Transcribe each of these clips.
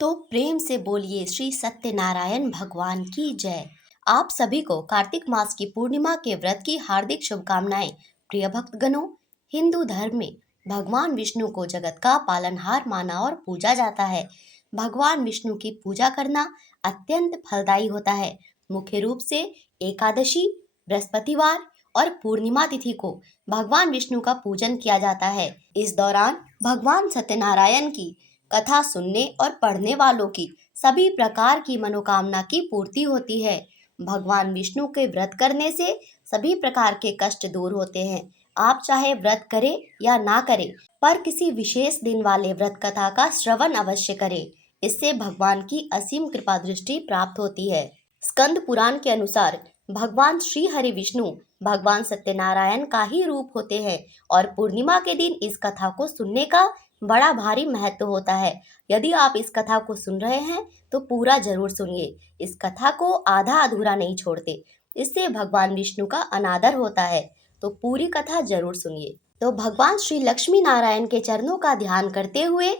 तो प्रेम से बोलिए श्री सत्यनारायण भगवान की जय। आप सभी को कार्तिक मास की पूर्णिमा के व्रत की हार्दिक शुभकामनाएं। प्रिय भक्तगणों, हिंदू धर्म में भगवान विष्णु को जगत का पालनहार माना और पूजा जाता है। भगवान विष्णु की पूजा करना अत्यंत फलदायी होता है। मुख्य रूप से एकादशी, बृहस्पतिवार और पूर्णिमा तिथि को भगवान विष्णु का पूजन किया जाता है। इस दौरान भगवान सत्यनारायण की कथा सुनने और पढ़ने वालों की सभी प्रकार की मनोकामना की पूर्ति होती है। भगवान विष्णु के व्रत करने से सभी प्रकार के कष्ट दूर होते हैं। आप चाहे व्रत करें या ना करें, पर किसी विशेष दिन वाले व्रत कथा का श्रवण अवश्य करें। इससे भगवान की असीम कृपा दृष्टि प्राप्त होती है। स्कंद पुराण के अनुसार भगवान श्री हरि विष्णु भगवान सत्यनारायण का ही रूप होते हैं और पूर्णिमा के दिन इस कथा को सुनने का बड़ा भारी महत्व होता है। यदि आप इस कथा को सुन रहे हैं तो पूरा जरूर सुनिए। इस कथा को आधा अधूरा नहीं छोड़ते, इससे भगवान विष्णु का अनादर होता है। तो पूरी कथा जरूर सुनिए। तो भगवान श्री लक्ष्मी नारायण के चरणों का ध्यान करते हुए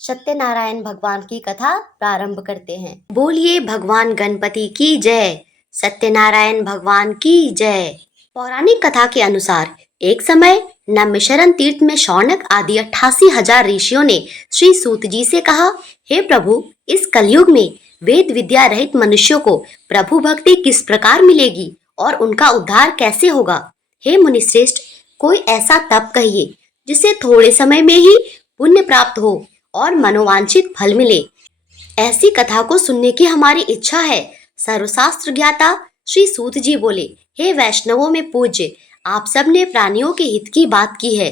सत्यनारायण भगवान की कथा प्रारंभ करते हैं। बोलिए भगवान गणपति की जय, सत्यनारायण भगवान की जय। पौराणिक कथा के अनुसार एक समय नैमिषारण्य तीर्थ में शौनक आदि 88,000 ऋषियों ने श्री सूत जी से कहा, हे प्रभु, इस कलयुग में वेद विद्या रहित मनुष्यों को प्रभु भक्ति किस प्रकार मिलेगी और उनका उद्धार कैसे होगा। हे मुनिश्रेष्ठ, कोई ऐसा तप कहिए जिससे थोड़े समय में ही पुण्य प्राप्त हो और मनोवांछित फल मिले। ऐसी कथा को सुनने की हमारी इच्छा है। सर्वशास्त्र ज्ञाता श्री सूत जी बोले, हे वैष्णवों में पूज्य, आप सब ने प्राणियों के हित की बात की है।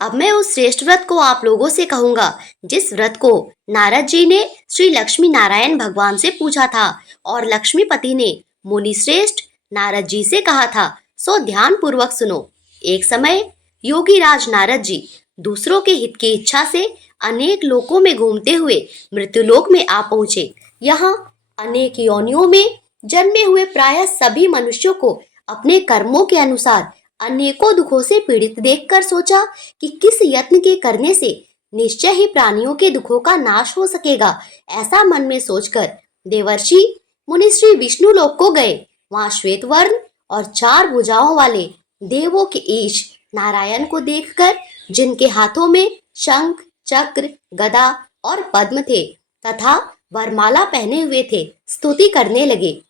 अब मैं उस श्रेष्ठ व्रत को आप लोगों से कहूंगा जिस व्रत को नारद जी ने श्री लक्ष्मी नारायण भगवान से पूछा था और लक्ष्मीपति ने मुनि श्रेष्ठ नारद जी से कहा था। सो ध्यान पूर्वक सुनो। एक समय योगी राज नारद जी दूसरों के हित की इच्छा से अनेक लोकों में घूमते हुए मृत्युलोक में आ पहुंचे। यहाँ अनेक योनियों में जन्मे हुए प्रायः सभी मनुष्यों को अपने कर्मों के अनुसार अनेकों दुखों से पीड़ित देखकर सोचा कि किस यत्न के करने से निश्चय ही प्राणियों के दुखों का नाश हो सकेगा। ऐसा मन में सोचकर देवर्षि मुनि श्री विष्णु लोक को गए। वहां श्वेत वर्ण और 4 भुजाओं वाले देवों के ईश नारायण को देखकर, जिनके हाथों में शंख, चक्र, गदा और पद्म थे तथा वरमाला पहने हुए थे, स्तुति करने लगे।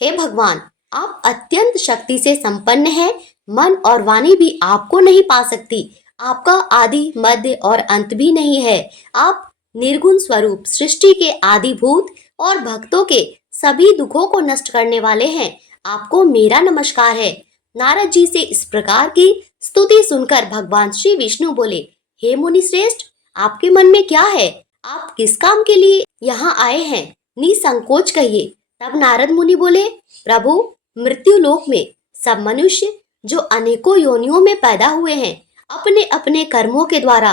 हे भगवान, आप अत्यंत शक्ति से संपन्न हैं। मन और वाणी भी आपको नहीं पा सकती। आपका आदि, मध्य और अंत भी नहीं है। आप निर्गुण स्वरूप, सृष्टि के आदिभूत और भक्तों के सभी दुखों को नष्ट करने वाले हैं। आपको मेरा नमस्कार है। नारद जी से इस प्रकार की स्तुति सुनकर भगवान श्री विष्णु बोले, हे मुनि श्रेष्ठ, आपके मन में क्या है? आप किस काम के लिए यहाँ आए हैं? निसंकोच कहिए। तब नारद मुनि बोले, प्रभु, मृत्यु लोक में सब मनुष्य जो अनेकों योनियों में पैदा हुए हैं, अपने अपने कर्मों के द्वारा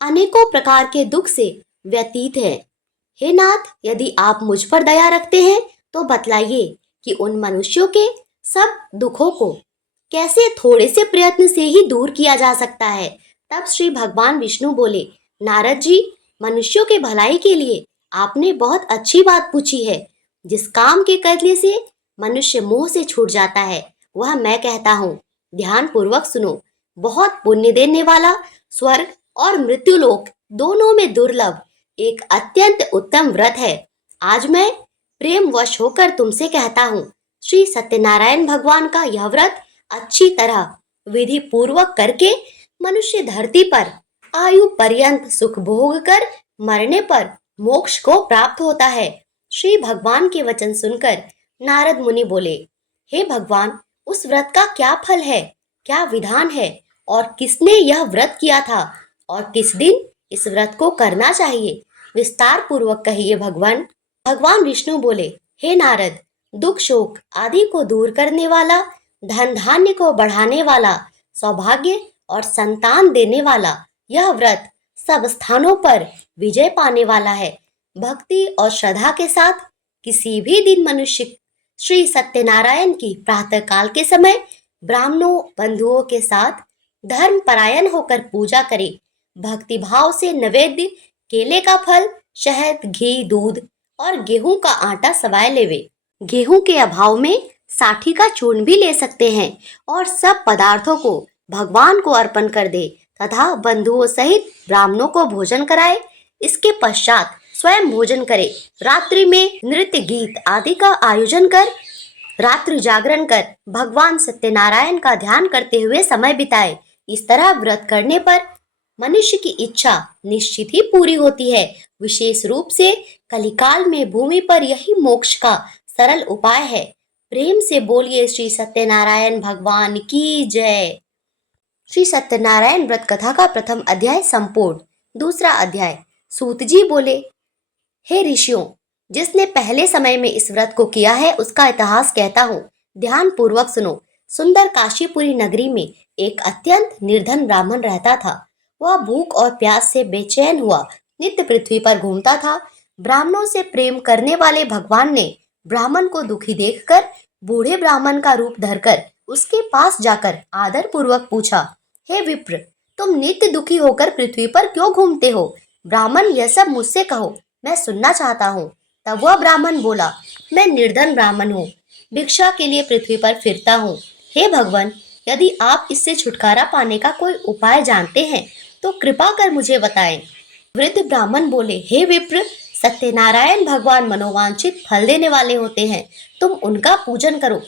अनेकों प्रकार के दुख से व्यतीत हैं। हे नाथ, यदि आप मुझ पर दया रखते हैं तो बतलाइए कि उन मनुष्यों के सब दुखों को कैसे थोड़े से प्रयत्न से ही दूर किया जा सकता है। तब श्री भगवान विष्णु बोले, नारद जी, मनुष्यों के भलाई के लिए आपने बहुत अच्छी बात पूछी है। जिस काम के करने से मनुष्य मोह से छूट जाता है वह मैं कहता हूँ। ध्यान पूर्वक सुनो। बहुत पुण्य देने वाला स्वर्ग और मृत्युलोक दोनों में दुर्लभ एक अत्यंत उत्तम व्रत है। आज मैं प्रेम वश होकर तुमसे कहता हूँ, श्री सत्यनारायण भगवान का यह व्रत अच्छी तरह विधि पूर्वक करके मनुष्य धरती पर आयु पर्यंत सुख भोग कर मरने पर मोक्ष को प्राप्त होता है। श्री भगवान के वचन सुनकर नारद मुनि बोले, हे भगवान, उस व्रत का क्या फल है, क्या विधान है और किसने यह व्रत किया था और किस दिन इस व्रत को करना चाहिए? विस्तार पूर्वक कहिए भगवान। भगवान विष्णु बोले, हे नारद, दुख शोक आदि को दूर करने वाला, धन धान्य को बढ़ाने वाला, सौभाग्य और संतान देने वाला यह व्रत सब स्थानों पर विजय पाने वाला है। भक्ति और श्रद्धा के साथ किसी भी दिन मनुष्य श्री सत्यनारायण की प्रातः काल के समय ब्राह्मणों बंधुओं के साथ धर्म परायण होकर पूजा करे। भक्ति भाव से नैवेद्य केले का फल शहद, घी, दूध और गेहूं का आटा सवाए लेवे। गेहूं के अभाव में साठी का चूर्ण भी ले सकते हैं और सब पदार्थों को भगवान को अर्पण कर दे तथा बंधुओं सहित ब्राह्मणों को भोजन कराए। इसके पश्चात स्वयं भोजन करे। रात्रि में नृत्य, गीत आदि का आयोजन कर रात्रि जागरण कर भगवान सत्यनारायण का ध्यान करते हुए समय बिताए। इस तरह व्रत करने पर मनुष्य की इच्छा निश्चित ही पूरी होती है। विशेष रूप से कलिकाल में भूमि पर यही मोक्ष का सरल उपाय है। प्रेम से बोलिए श्री सत्यनारायण भगवान की जय। श्री सत्यनारायण व्रत कथा का प्रथम अध्याय संपूर्ण। दूसरा अध्याय। सूत जी बोले, हे ऋषियों, जिसने पहले समय में इस व्रत को किया है उसका इतिहास कहता हूँ, ध्यान पूर्वक सुनो। सुंदर काशीपुरी नगरी में एक अत्यंत निर्धन ब्राह्मण रहता था। वह भूख और प्यास से बेचैन हुआ नित्य पृथ्वी पर घूमता था। ब्राह्मणों से प्रेम करने वाले भगवान ने ब्राह्मण को दुखी देखकर बूढ़े ब्राह्मण का रूप धरकर उसके पास जाकर आदर पूर्वक पूछा, हे विप्र, तुम नित्य दुखी होकर पृथ्वी पर क्यों घूमते हो? ब्राह्मण, यह सब मुझसे कहो, मैं सुनना चाहता हूँ। तब वह ब्राह्मण बोला, मैं निर्धन ब्राह्मण हूँ, भिक्षा के लिए पृथ्वी पर फिरता हूँ। हे भगवान, यदि आप इससे छुटकारा पाने का कोई उपाय जानते हैं तो कृपा कर मुझे बताएं। वृद्ध ब्राह्मण बोले, हे विप्र, सत्यनारायण भगवान मनोवांछित फल देने वाले होते हैं। तुम उनका पूजन करो,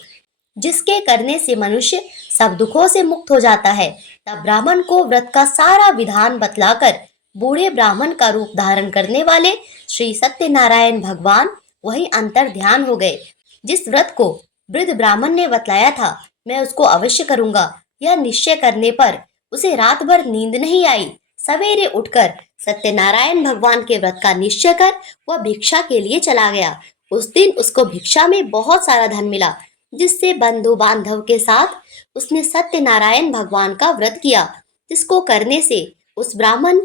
जिसके करने से मनुष्य सब दुखों से मुक्त हो जाता है। तब ब्राह्मण को व्रत का सारा विधान बतलाकर बूढ़े ब्राह्मण का रूप धारण करने वाले श्री सत्यनारायण भगवान वहीं अंतर ध्यान हो गए। जिस व्रत को वृद्ध ब्राह्मण ने बतलाया था, मैं उसको अवश्य करूंगा, यह निश्चय करने पर उसे रात भर नींद नहीं आई। सवेरे उठकर सत्यनारायण भगवान के व्रत का निश्चय कर वह भिक्षा के लिए चला गया। उस दिन उसको भिक्षा में बहुत सारा धन मिला, जिससे बंधु बांधव के साथ उसने सत्यनारायण भगवान का व्रत किया, जिसको करने से उस ब्राह्मण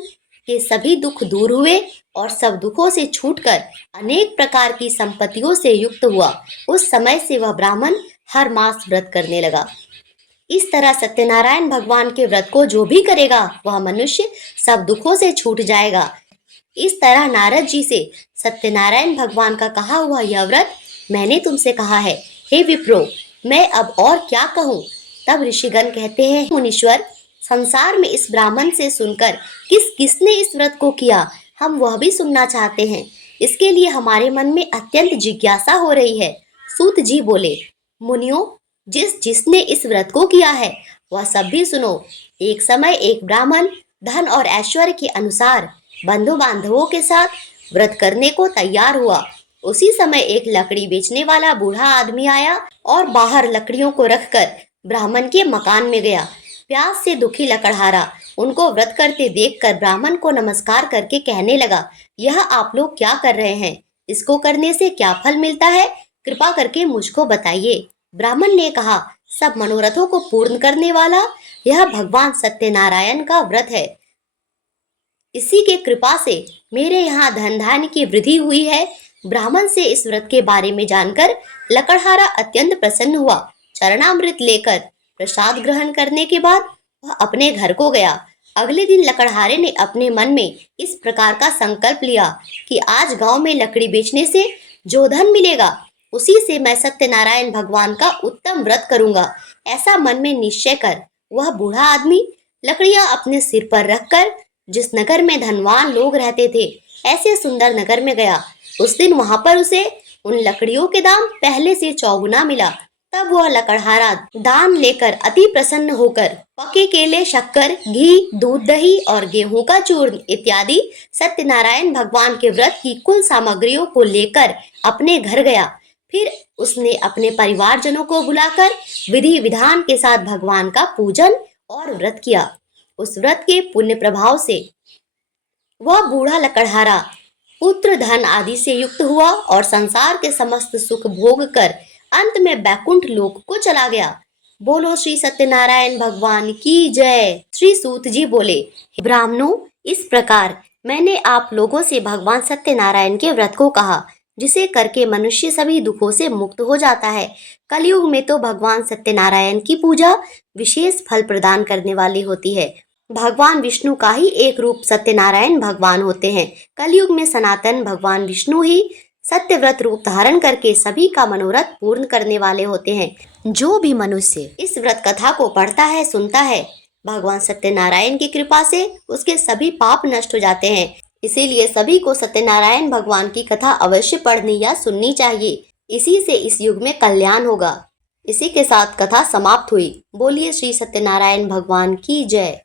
के सभी दुख दूर हुए और सब दुखों से छूटकर अनेक प्रकार की संपत्तियों से युक्त हुआ। उस समय से वह ब्राह्मण हर मास व्रत करने लगा। इस तरह सत्यनारायण भगवान के व्रत को जो भी करेगा वह मनुष्य सब दुखों से छूट जाएगा। इस तरह नारद जी से सत्यनारायण भगवान का कहा हुआ यह व्रत मैंने तुमसे कहा है। हे विप्रो, मैं अब और क्या कहूँ? तब ऋषिगण कहते हैं, मुनीश्वर, संसार में इस ब्राह्मण से सुनकर किस किसने इस व्रत को किया, हम वह भी सुनना चाहते हैं। इसके लिए हमारे मन में अत्यंत जिज्ञासा हो रही है। सूत जी बोले, मुनियों, जिसने इस व्रत को किया है वह सब भी सुनो। एक समय एक ब्राह्मण धन और ऐश्वर्य के अनुसार बंधु बांधवों के साथ व्रत करने को तैयार हुआ। उसी समय एक लकड़ी बेचने वाला बूढ़ा आदमी आया और बाहर लकड़ियों को रखकर ब्राह्मण के मकान में गया। प्यास से दुखी लकड़हारा उनको व्रत करते देखकर ब्राह्मण को नमस्कार करके कहने लगा, यह आप लोग क्या कर रहे हैं? इसको करने से क्या फल मिलता है? कृपा करके मुझको बताइए। ब्राह्मण ने कहा, सब मनोरथों को पूर्ण करने वाला यह भगवान सत्यनारायण का व्रत है। इसी के कृपा से मेरे यहाँ धन धान्य की वृद्धि हुई है। ब्राह्मण से इस व्रत के बारे में जानकर लकड़हारा अत्यंत प्रसन्न हुआ। चरणामृत लेकर प्रसाद ग्रहण करने के बाद वह अपने घर को गया। अगले दिन लकड़हारे ने अपने मन में इस प्रकार का संकल्प लिया कि आज गांव में लकड़ी बेचने से जो धन मिलेगा उसी से मैं सत्यनारायण भगवान का उत्तम व्रत करूंगा। ऐसा मन में निश्चय कर वह बूढ़ा आदमी लकड़ियां अपने सिर पर रखकर जिस नगर में धनवान लोग रहते थे ऐसे सुंदर नगर में गया। उस दिन वहां पर उसे उन लकड़ियों के दाम पहले से चौगुना मिला। तब वह लकड़हारा दान लेकर अति प्रसन्न होकर पके केले, शक्कर, घी, दूध, दही और गेहूं का चूर्ण इत्यादि सत्यनारायण भगवान के व्रत की कुल सामग्रियों को लेकर अपने घर गया। फिर उसने अपने परिवारजनों को बुलाकर विधि विधान के साथ भगवान का पूजन और व्रत किया। उस व्रत के पुण्य प्रभाव से वह बूढ़ा लकड़हारा पुत्र, धन आदि से युक्त हुआ और संसार के समस्त सुख भोग कर अंत में बैकुंठ लोक को चला गया। बोलो श्री सत्यनारायण भगवान की जय। श्री सूत जी बोले, ब्राह्मणों, इस प्रकार मैंने आप लोगों से भगवान सत्यनारायण के व्रत को कहा, जिसे करके मनुष्य सभी दुखों से मुक्त हो जाता है। कलयुग में तो भगवान सत्यनारायण की पूजा विशेष फल प्रदान करने वाली होती है। भगवान विष्णु का ही एक रूप सत्यनारायण भगवान होते हैं। कलयुग में सनातन भगवान विष्णु ही सत्यव्रत रूप धारण करके सभी का मनोरथ पूर्ण करने वाले होते हैं। जो भी मनुष्य इस व्रत कथा को पढ़ता है, सुनता है, भगवान सत्यनारायण की कृपा से उसके सभी पाप नष्ट हो जाते हैं। इसीलिए सभी को सत्यनारायण भगवान की कथा अवश्य पढ़नी या सुननी चाहिए। इसी से इस युग में कल्याण होगा। इसी के साथ कथा समाप्त हुई। बोलिए श्री सत्यनारायण भगवान की जय।